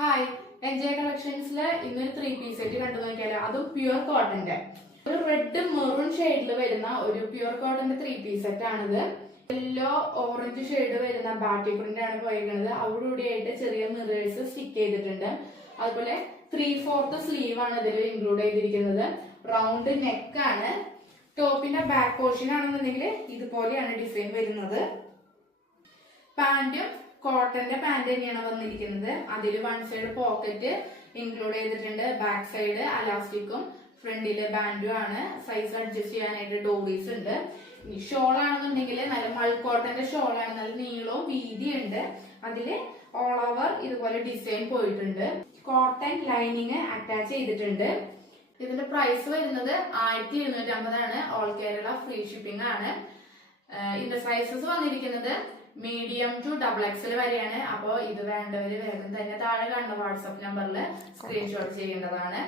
Hi, enjoy കളക്ഷൻസില് ഇന്നൊരു 3 piece set കണ്ടു നോക്കിയാലോ. അതും പ്യുവർ കോട്ടന്റെ ഒരു റെഡ് മെറൂൺ ഷെയ്ഡിൽ വരുന്ന ഒരു പ്യുവർ കോട്ടന്റെ 3 പീസ് സെറ്റ് ആണിത്. യെല്ലോ ഓറഞ്ച് ഷെയ്ഡ് വരുന്ന ബാറ്റി പ്രിന്റ് ആണ് പോയിരിക്കുന്നത്. അവിടെ കൂടിയായിട്ട് ചെറിയ മിറേഴ്സ് സ്റ്റിക്ക് ചെയ്തിട്ടുണ്ട്. അതുപോലെ 3/4 സ്ലീവ് ആണ് ഇതിൽ ഇൻക്ലൂഡ് ചെയ്തിരിക്കുന്നത്. റൗണ്ട് നെക്ക് ആണ്. ടോപ്പിന്റെ ബാക്ക് പോർഷൻ ആണെന്നുണ്ടെങ്കിൽ ഇതുപോലെയാണ് ഡിസൈൻ വരുന്നത്. പാന്റും കോട്ടന്റെ പാന്റ് തന്നെയാണ് വന്നിരിക്കുന്നത്. അതിൽ വൺ സൈഡ് പോക്കറ്റ് ഇൻക്ലൂഡ് ചെയ്തിട്ടുണ്ട്. ബാക്ക് സൈഡ് അലാസ്റ്റിക്കും ഫ്രണ്ടില് ബാൻഡും ആണ്. സൈസ് അഡ്ജസ്റ്റ് ചെയ്യാനായിട്ട് ഡോറീസ് ഉണ്ട്. ഷോൾ ആണെന്നുണ്ടെങ്കിൽ നല്ല മൾക്കോട്ടന്റെ ഷോൾ ആണ്. നല്ല നീളവും വീതിയുണ്ട്. അതില് ഓൾ ഓവർ ഇതുപോലെ ഡിസൈൻ പോയിട്ടുണ്ട്. കോട്ടൺ ലൈനിങ് അറ്റാച്ച് ചെയ്തിട്ടുണ്ട്. ഇതിന്റെ പ്രൈസ് വരുന്നത് 1250 ആണ്. ഓൾ കേരള ഫ്രീ ഷിപ്പിംഗ് ആണ്. ഇതിന്റെ സൈസസ് വന്നിരിക്കുന്നത് മീഡിയം ടു XXL വരെയാണ്. അപ്പോൾ ഇത് വേണ്ടവര് വേഗം തന്നെ താഴെ കാണുന്ന വാട്സാപ്പ് നമ്പറിൽ സ്ക്രീൻഷോട്ട് ചെയ്യേണ്ടതാണ്.